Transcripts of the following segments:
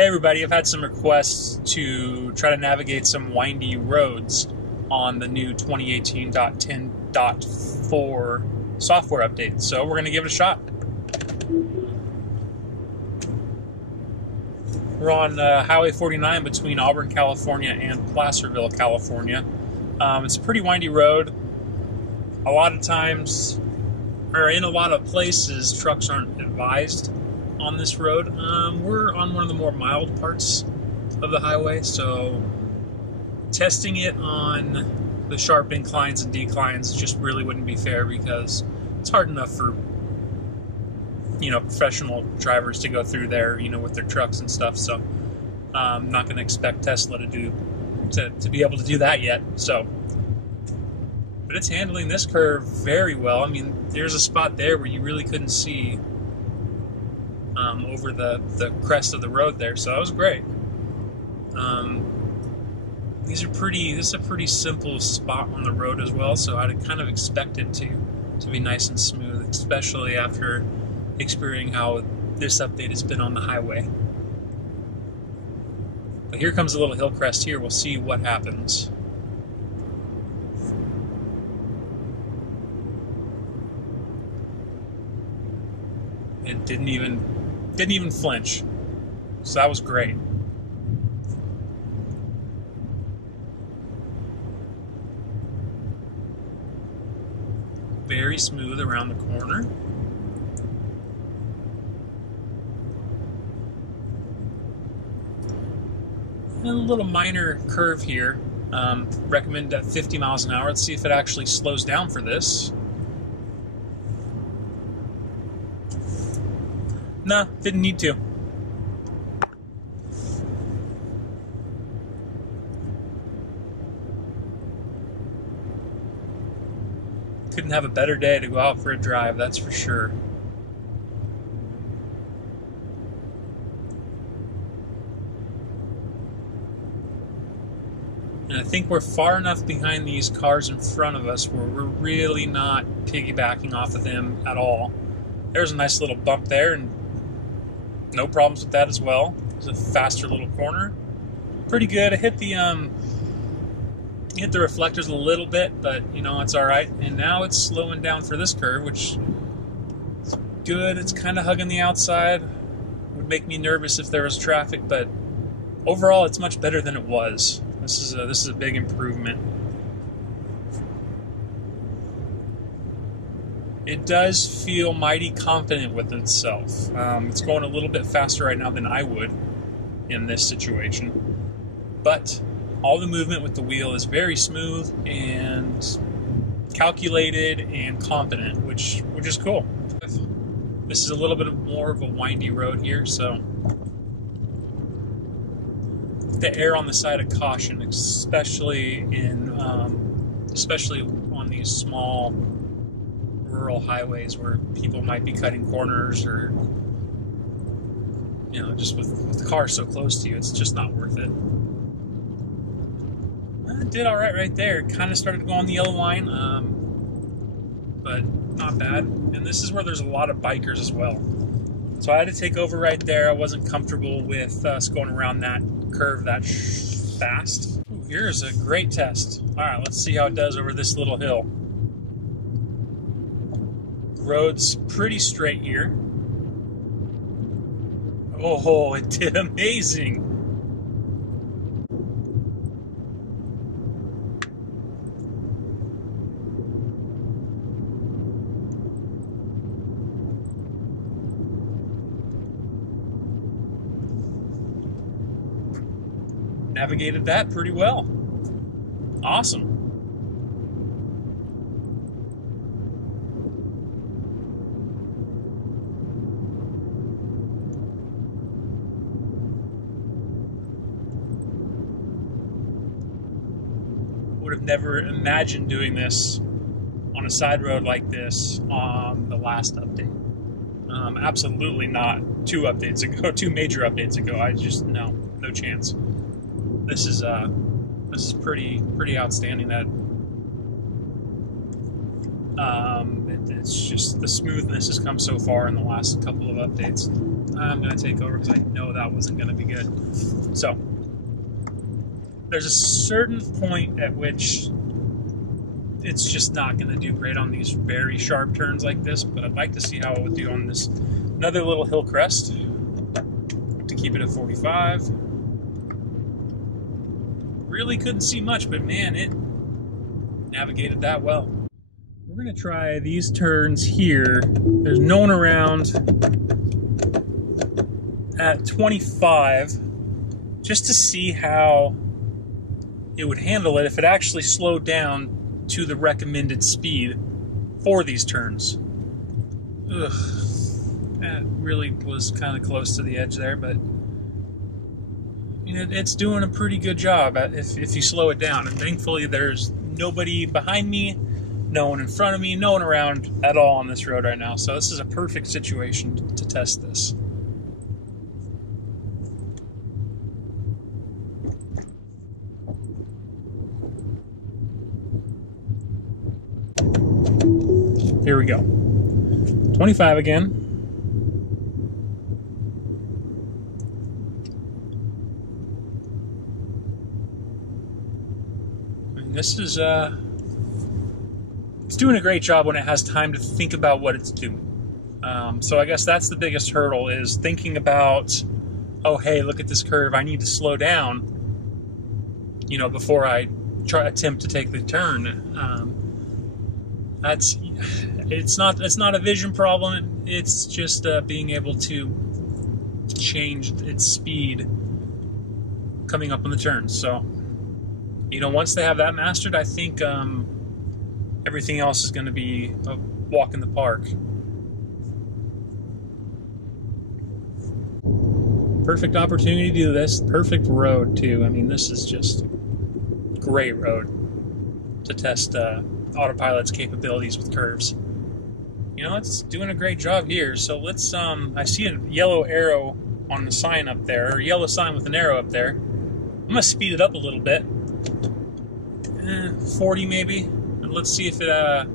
Hey everybody, I've had some requests to try to navigate some windy roads on the new 2018.10.4 software update, so we're going to give it a shot. We're on Highway 49 between Auburn, California and Placerville, California. It's a pretty windy road. A lot of times, or in a lot of places, trucks aren't advised on this road. We're on one of the more mild parts of the highway, so testing it on the sharp inclines and declines just really wouldn't be fair, because it's hard enough for professional drivers to go through there with their trucks and stuff. So I'm not going to expect Tesla to be able to do that yet. So, but it's handling this curve very well. I mean, there's a spot there where you really couldn't see over the crest of the road there, so that was great. This is a pretty simple spot on the road as well, so I'd kind of expect it to be nice and smooth, especially after experiencing how this update has been on the highway. But here comes a little hill crest here. We'll see what happens. It didn't even flinch, so that was great. Very smooth around the corner. And a little minor curve here. Recommend at 50 miles an hour. Let's see if it actually slows down for this. Nah, didn't need to. Couldn't have a better day to go out for a drive, that's for sure. And I think we're far enough behind these cars in front of us where we're really not piggybacking off of them at all. There's a nice little bump there, and no problems with that as well. It's a faster little corner. Pretty good. I hit the reflectors a little bit, but it's all right. And now it's slowing down for this curve, which is good. It's kind of hugging the outside. Would make me nervous if there was traffic, but overall, it's much better than it was. This is a big improvement. It does feel mighty confident with itself. It's going a little bit faster right now than I would in this situation. But all the movement with the wheel is very smooth and calculated and confident, which is cool. This is a little bit more of a windy road here, so the err on the side of caution, especially on these small rural highways where people might be cutting corners, or just with the car so close to you, it's just not worth it. It did all right there. Kind of started to go on the yellow line, but not bad. And this is where there's a lot of bikers as well, so I had to take over right there. I wasn't comfortable with us going around that curve that fast. Ooh, here's a great test. All right, let's see how it does over this little hill. Road's pretty straight here. Oh, it did amazing. Navigated that pretty well. Awesome. Would have never imagined doing this on a side road like this on the last update. Absolutely not. Two major updates ago. I just no chance. This is pretty outstanding. That It's just the smoothness has come so far in the last couple of updates. I'm going to take over because I know that wasn't going to be good. So, there's a certain point at which it's just not going to do great on these very sharp turns like this, but I'd like to see how it would do on this another little hill crest to keep it at 45. Really couldn't see much, but man, it navigated that well. We're going to try these turns here. There's no one around at 25, just to see how it would handle it if it actually slowed down to the recommended speed for these turns. Ugh, that really was kind of close to the edge there, but it's doing a pretty good job if you slow it down. And thankfully there's nobody behind me, no one in front of me, no one around at all on this road right now. So this is a perfect situation to test this. Here we go. 25 again. And this is it's doing a great job when it has time to think about what it's doing. So I guess that's the biggest hurdle, is thinking about, oh hey, look at this curve, I need to slow down, before I attempt to take the turn. It's not a vision problem. It's just being able to change its speed coming up on the turns. So, once they have that mastered, I think everything else is going to be a walk in the park. Perfect opportunity to do this. Perfect road too. I mean, this is just great road to test Autopilot's capabilities with curves. It's doing a great job here. So let's, I see a yellow arrow on the sign up there, or a yellow sign with an arrow up there. I'm going to speed it up a little bit. 40 maybe. And let's see if it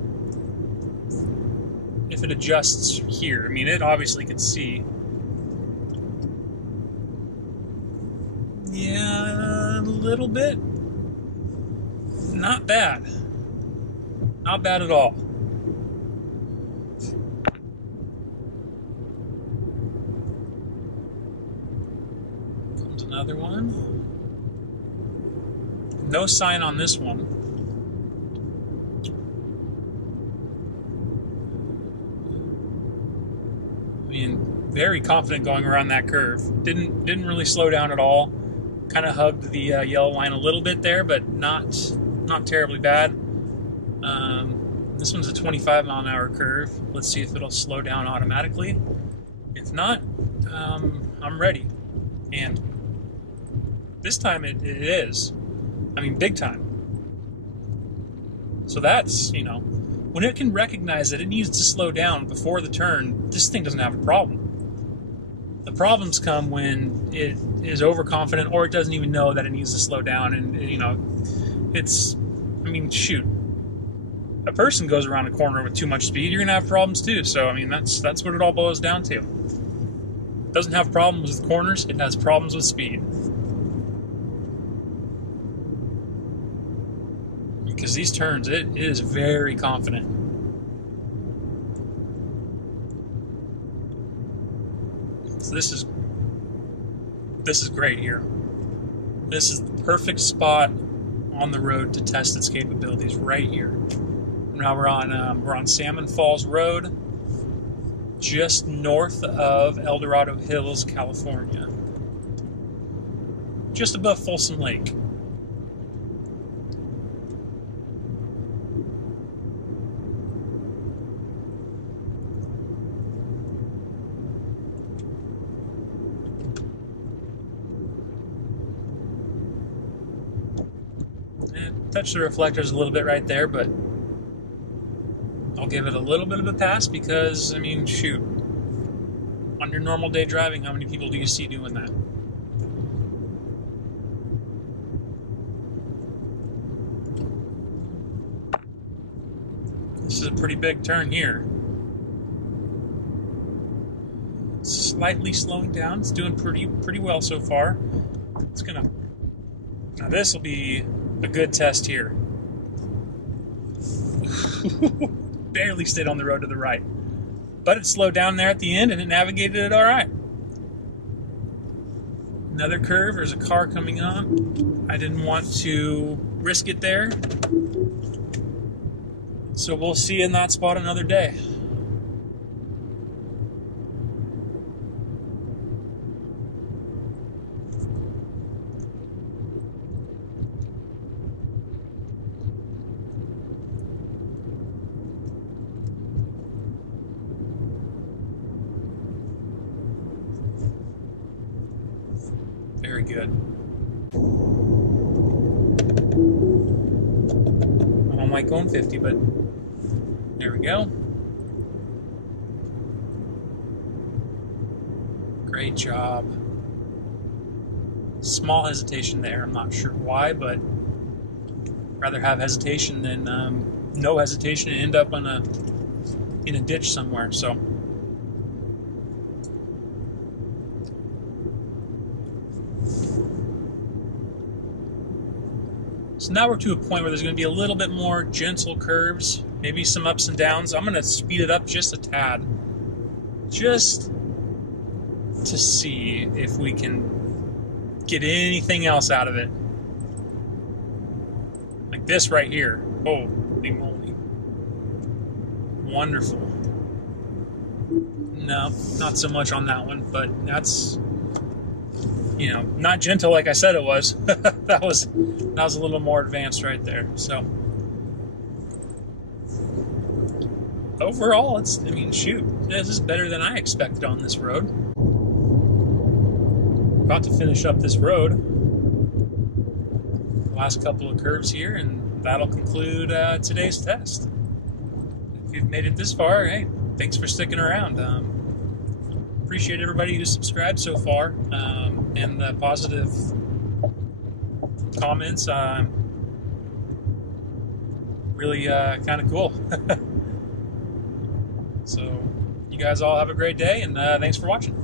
adjusts here. I mean, it obviously can see. Yeah, a little bit. Not bad. Not bad at all. Comes another one. No sign on this one. I mean, very confident going around that curve. Didn't really slow down at all. Kind of hugged the yellow line a little bit there, but not terribly bad. This one's a 25-mile-an-hour curve. Let's see if it'll slow down automatically. If not, I'm ready. And this time it is. I mean, big time. So that's, when it can recognize that it needs to slow down before the turn, this thing doesn't have a problem. The problems come when it is overconfident, or it doesn't even know that it needs to slow down. And, shoot. A person goes around a corner with too much speed, you're going to have problems too. So, I mean, that's what it all boils down to. It doesn't have problems with corners, it has problems with speed. Because these turns, it is very confident. So this is great here. This is the perfect spot on the road to test its capabilities right here. Now we're on Salmon Falls Road, just north of El Dorado Hills, California, just above Folsom Lake. Touch the reflectors a little bit right there, but I'll give it a little bit of a pass because, I mean, shoot. On your normal day driving, how many people do you see doing that? This is a pretty big turn here. Slightly slowing down. It's doing pretty well so far. It's gonna. Now this will be a good test here. Barely stayed on the road to the right, but it slowed down there at the end and it navigated it all right. Another curve. There's a car coming on. I didn't want to risk it there, so we'll see in that spot another day. Very good. I don't like going 50, but there we go. Great job. Small hesitation there. I'm not sure why, but I'd rather have hesitation than no hesitation and end up in a ditch somewhere. So. So now we're to a point where there's going to be a little bit more gentle curves, maybe some ups and downs. I'm going to speed it up just a tad, just to see if we can get anything else out of it. Like this right here. Holy moly. Wonderful. No, not so much on that one, but that's, you know, not gentle like I said it was. that was a little more advanced right there. So overall, I mean, shoot, this is better than I expected on this road. About to finish up this road. Last couple of curves here, and that'll conclude today's test. If you've made it this far, hey, thanks for sticking around. Appreciate everybody who's subscribed so far, and the positive comments. Really kind of cool. So you guys all have a great day, and thanks for watching.